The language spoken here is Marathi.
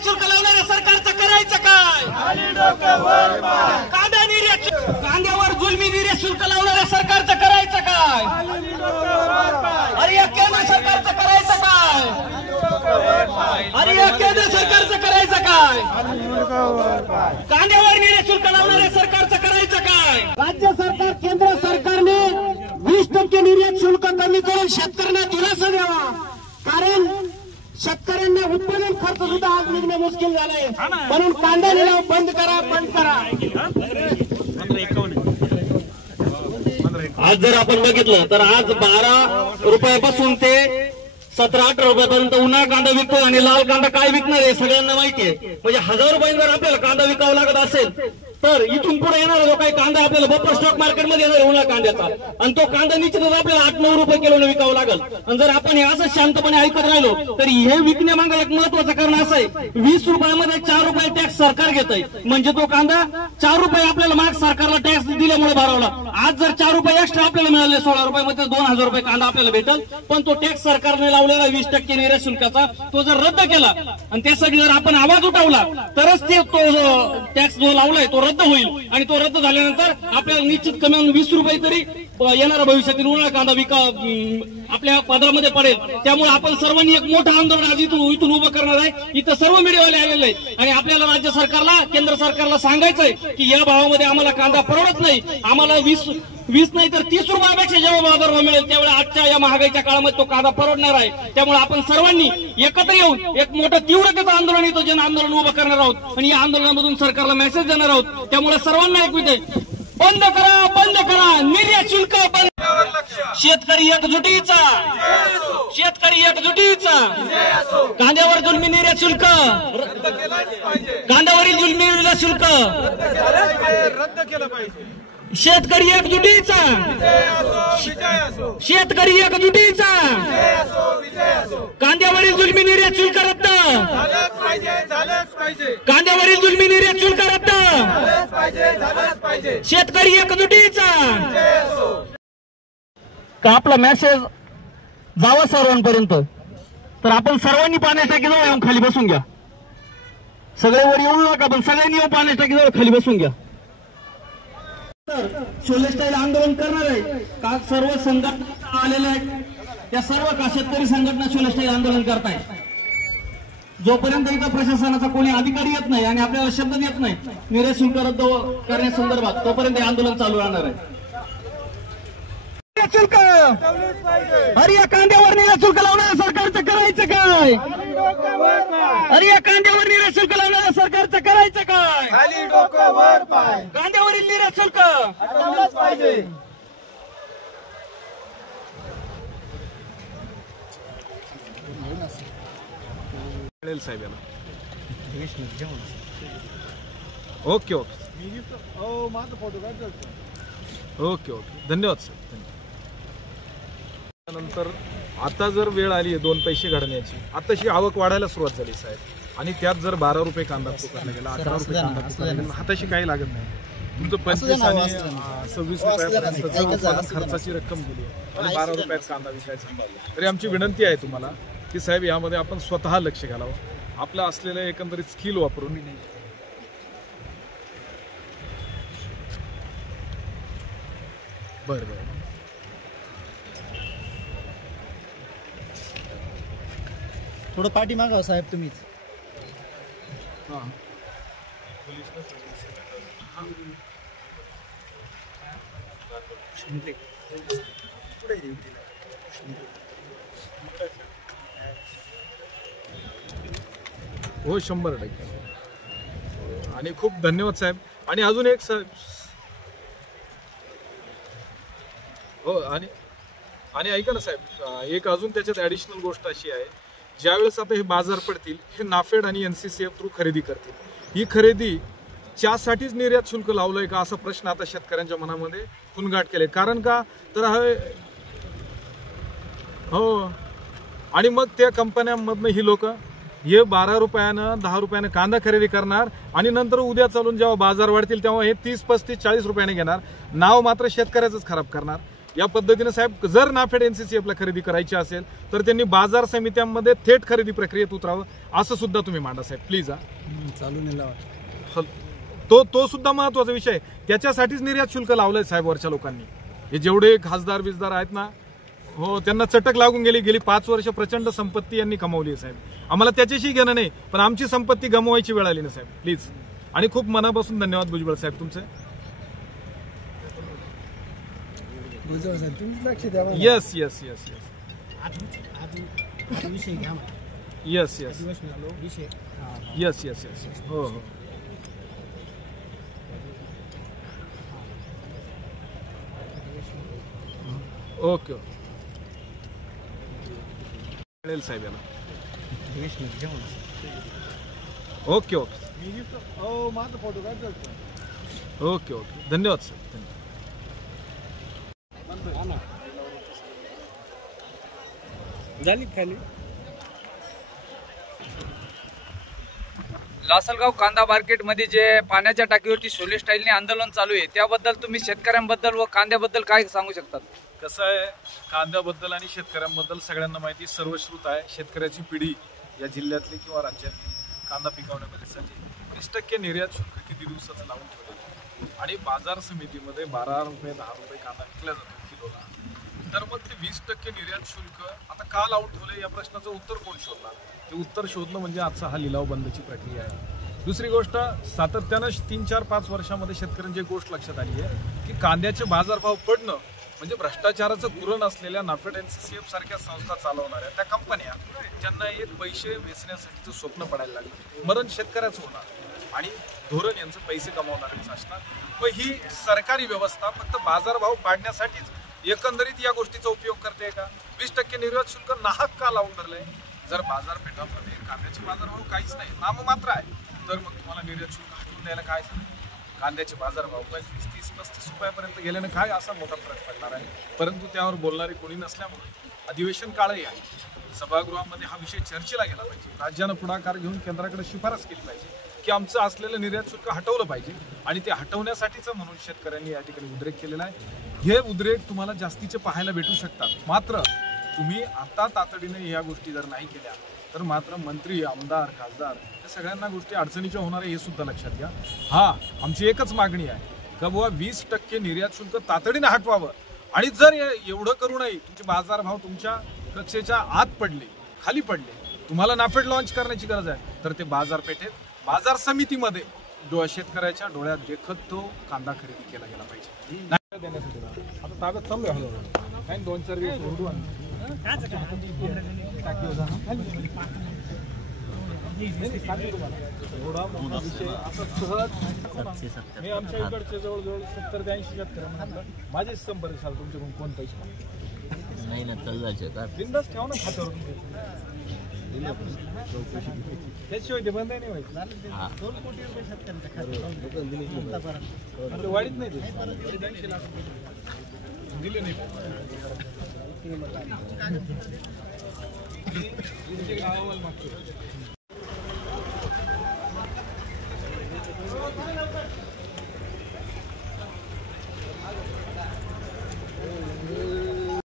निर्यात शुल्क लावणाऱ्या सरकारचं करायचं काय? कांद्यावर जुलमी निर्यात शुल्क लावणाऱ्या सरकारचं करायचं काय? अरे या केंद्र सरकारचं करायचं काय? अरे या केंद्र सरकारचं करायचं काय? कांद्यावर निर्यात शुल्क लावणाऱ्या सरकारचं करायचं काय? राज्य सरकार केंद्र सरकारने 20% निर्यात शुल्क कमी करून शेतकऱ्यांना दिलासा द्यावा, कारण शेतकऱ्यांना उत्पादन खर्च सुद्धा आज निघणे मुश्किल झालंय, म्हणून कांदा लिलाव बंद करा, बंद करा. आज जर आपण बघितलं तर आज 12 रुपयापासून ते 17-18 रुपयापर्यंत उन्हाळ कांदा विकतो आणि लाल कांदा काय विकणार आहे सगळ्यांना माहितीये. म्हणजे 1000 रुपये जर आपल्याला कांदा विकावा लागत असेल तर इथून पुढे येणारा जो काही कांदा आपल्याला बप्पा स्टॉक मार्केटमध्ये येणार उन्हाळ कांद्याचा, आणि तो कांदा निश्चितच आपल्याला 8-9 रुपये किलोने विकावा लागेल. आणि जर आपण हे असं शांतपणे ऐकत राहिलो तर हे विकण्यामागे एक महत्वाचं कारण असं आहे, 20 रुपयामध्ये 4 रुपये टॅक्स सरकार घेत आहे. म्हणजे तो कांदा 4 रुपये आपल्याला माग सरकारला टॅक्स दिल्यामुळे भरावला. आज जर 4 रुपये एक्स्ट्रा आपल्याला मिळाले 16 रुपयामध्ये 2000 रुपये कांदा आपल्याला भेटेल. पण तो टॅक्स सरकारने लावलेला 20% निर्यात शुल्काचा तो जर रद्द केला आणि त्यासाठी जर आपण आवाज उठवला तरच ते तो टॅक्स जो लावलाय तो रद्द होईल. आणि तो रद्द झाल्यानंतर आपल्याला निश्चित कमी 20 रुपये तरी येणाऱ्या भविष्यातील उन्हाळा कांदा आपल्या पदरामध्ये पडेल. त्यामुळे आपण सर्वांनी एक मोठं आंदोलन आज इथून उभं करणार आहे. इथं सर्व मीडियावाले आलेले आहेत आणि आपल्याला राज्य सरकारला केंद्र सरकारला सांगायचंय की या भावामध्ये आम्हाला कांदा परवडत नाही. आम्हाला 20 नाही तर 30 रुपयापेक्षा जेव्हा बाजारभाव मिळेल त्यावेळेला आजच्या या महागाईच्या काळामध्ये तो कांदा परवडणार आहे. त्यामुळे आपण सर्वांनी एकत्र येऊन एक मोठं तीव्रतेचं आंदोलन येतो जन आंदोलन उभं करणार आहोत आणि या आंदोलनामधून सरकारला मेसेज देणार आहोत. त्यामुळे सर्वांना एक विनंती, बंद करा, बंद करा निर्यात शुल्क बंद. शेतकरी एकजुटीचा, शेतकरी एकजुटीचा. कांद्यावर जुलमी निर्यात शुल्क, कांद्यावरील जुलमी निर्यात शुल्क रद्द केलं पाहिजे. शेतकरी एकजुटीचा, शेतकरी एकजुटीचा. कांद्यावरील जुलमी निर्यात शुल्क रद्द, कांद्यावरील जुलमी निर्यात शुल्क रद्द. शेतकरी एकजुटीचा. का आपला मेसेज जावा सर्वांपर्यंत, तर आपण सर्वांनी पाण्याच्या टाकीजवळ येऊन खाली बसून घ्या. सगळे वर येऊ नका, पण सगळ्यांनी येऊन पाण्याच्या टाकीजवळ खाली बसून घ्या. शोले स्टाईल आंदोलन करणार आहे का सर्व संघटना आलेल्या आहेत, त्या सर्व का शेतकरी संघटना शोले स्टाईल आंदोलन करताय. जोपर्यंत इथं प्रशासनाचा कोणी अधिकारी येत नाही आणि आपल्याला शब्द देत नाही निर्यात शुल्क रद्द करण्यासंदर्भात, तोपर्यंत हे आंदोलन चालू राहणार आहे. शुल्क, अरे या कांद्यावर निर्यात शुल्क लावणाऱ्या सरकारचं करायचं काय? अरे या कांद्यावर निर्यात शुल्क लावणाऱ्या सरकारचं करायचं काय? खाली डोकं वर पाय, कांद्यावरील निर्यात शुल्क हटवलंच पाहिजे. साहेब ओके ओके ओके ओके धन्यवाद साहेब. नंतर आता जर वेळ आली आहे 2 पैसे घडण्याची, आताशी आवक वाढायला सुरुवात झाली साहेब, आणि त्यात जर 12 रुपये कांदा पुकारला गेला, 11 रुपये कांदा पुकारला गेला, हाताशी काही लागत नाही. तुमचं 25 आणि 26 रुपयापर्यंत खर्चाची रक्कम गेली आणि 12 रुपयात कांदा विकायचा. तरी आमची विनंती आहे तुम्हाला की साहेब यामध्ये आपण स्वतः लक्ष घालावं, आपलं असलेलं एकंदरीत स्किल वापरून. बरं बरं थोडं पाठी मागावं साहेब तुम्हीच. हो 100%. आणि खूप धन्यवाद साहेब. आणि अजून एक साहेब, हो आणि ऐका ना साहेब, एक अजून त्याच्यात ॲडिशनल गोष्ट अशी आहे, ज्यावेळेस आता हे बाजार पडतील हे नाफेड आणि NCCF थ्रू खरेदी करतील. ही खरेदी त्यासाठीच निर्यात शुल्क लावलंय का असा प्रश्न आता शेतकऱ्यांच्या मनामध्ये फुनगाट केले. कारण का तर हो, आणि मग त्या कंपन्यांमधनं ही लोक हे 12 रुपयानं 10 रुपयानं कांदा खरेदी करणार आणि नंतर उद्या चालून जेव्हा बाजार वाढतील तेव्हा हे 30, 35, 40 रुपयाने घेणार. नाव मात्र शेतकऱ्याचंच खराब करणार. या पद्धतीने साहेब जर नाफेड NCCF ला खरेदी करायची असेल तर त्यांनी बाजार समित्यांमध्ये थेट खरेदी प्रक्रियेत उतरावं असं सुद्धा तुम्ही मांडा साहेब प्लीज. चालू नाही तो सुद्धा महत्वाचा विषय. त्याच्यासाठीच निर्यात शुल्क लावलंय साहेब वरच्या लोकांनी. हे जेवढे खासदार बिजदार आहेत ना, हो त्यांना चटक लागून गेली 5 वर्ष प्रचंड संपत्ती यांनी कमावली आहे साहेब. आम्हाला त्याच्याशी घेणं नाही, पण आमची संपत्ती गमवायची वेळ आली ना साहेब प्लीज. आणि खूप मनापासून धन्यवाद भुजबळ साहेब तुमचे. Yes yes yes yes yes yes yes yes yes हो हो ओके मिळेल साहेब याला. ओके ओके ओके ओके धन्यवाद साहेब. झाली खाली. लासलगाव कांदा मार्केटमध्ये जे पाण्याच्या टाकीवरती शोले स्टाईलने आंदोलन चालू आहे त्याबद्दल तुम्ही शेतकऱ्यांबद्दल व कांद्याबद्दल काय सांगू शकतात? कसं आहे, कांद्याबद्दल आणि शेतकऱ्यांबद्दल सगळ्यांना माहिती सर्वश्रुत आहे. शेतकऱ्याची पिढी या जिल्ह्यातली किंवा राज्यातली कांदा पिकवण्यामध्ये 20% निर्यात शुल्क किती दिवसाचं लावून ठेवलं आणि बाजार समितीमध्ये 12 रुपये 10 रुपये कांदा विकला जातो किलोला. तर मग ते 20% निर्यात शुल्क आता का लावून ठेवले या प्रश्नाचं उत्तर कोण शोधणार? ते उत्तर शोधणं म्हणजे आजचा हा लिलाव बंदची प्रक्रिया आहे. दुसरी गोष्ट, सातत्यानं 3, 4, 5 वर्षामध्ये शेतकऱ्यांची गोष्ट लक्षात आली आहे की कांद्याचे बाजारभाव पडणं म्हणजे भ्रष्टाचाराचं कुरण असलेल्या नाफेड NCCF सारख्या संस्था चालवणाऱ्या त्या कंपन्या ज्यांना एक पैसे वेचण्यासाठीचं स्वप्न पडायला लागले. मरण शेतकऱ्याचं होणार आणि धोरण यांचं पैसे कमावणारेच असणार. व ही सरकारी व्यवस्था फक्त बाजारभाव पाडण्यासाठीच एकंदरीत या गोष्टीचा उपयोग करते का? 20% निर्यात शुल्क नाहक का लावून धरलंय? जर बाजारपेठामध्ये कांद्याचे बाजारभाव काहीच नाही, नाममात्र आहे, तर मग तुम्हाला निर्यात शुल्क हटवून द्यायला काय झालं? कांद्याचे बाजारभाव 25, 30, 35 रुपयापर्यंत गेल्याने काय असा मोठा फरक पडणार आहे? परंतु त्यावर बोलणारे कोणी नसल्यामुळे अधिवेशन काळही आहे. सभागृहामध्ये हा विषय चर्चेला गेला पाहिजे. राज्यानं पुढाकार घेऊन केंद्राकडे शिफारस केली पाहिजे की आमचं असलेलं निर्यात शुल्क हटवलं पाहिजे आणि ते हटवण्यासाठीच म्हणून शेतकऱ्यांनी या ठिकाणी उद्रेक केलेला आहे. हे उद्रेक तुम्हाला जास्तीचे पाहायला भेटू शकतात. मात्र तुम्ही आता तातडीने या गोष्टी जर नाही केल्या तर मात्र मंत्री, आमदार, खासदार या सगळ्यांना गोष्टी अडचणीच्या होणार आहे हे सुद्धा लक्षात घ्या. हा आमची एकच मागणी आहे का बुवा 20% निर्यात शुल्क तातडीने हटवावं आणि जर एवढं करू नये तुमचे बाजारभाव तुमच्या कक्षेच्या आत पडले, खाली पडले, तुम्हाला नाफेड लॉन्च करण्याची गरज आहे तर ते बाजारपेठेत, बाजार समितीमध्ये शेतकऱ्याच्या डोळ्यात देखत तो कांदा खरेदी केला गेला पाहिजे. आता ताब्यात चालू आहे 2-4 दिवस उडून एवढा मोठा विषय असं सहज मी आमच्या इकडचे जवळजवळ 70 ते 80 शेतकऱ्यांना माझेच संपर्क झाला तुमच्याकडून कोण पैसे नाही ना चालू बिंदास ठेवा ना खात्यावर त्याशिवाय ते बंद नाही व्हायचं. 2 कोटी रुपये शेतकऱ्यांच्या खात्यात वाढीत नाही ते 80 लाख दिले नाही. गावाला मागतो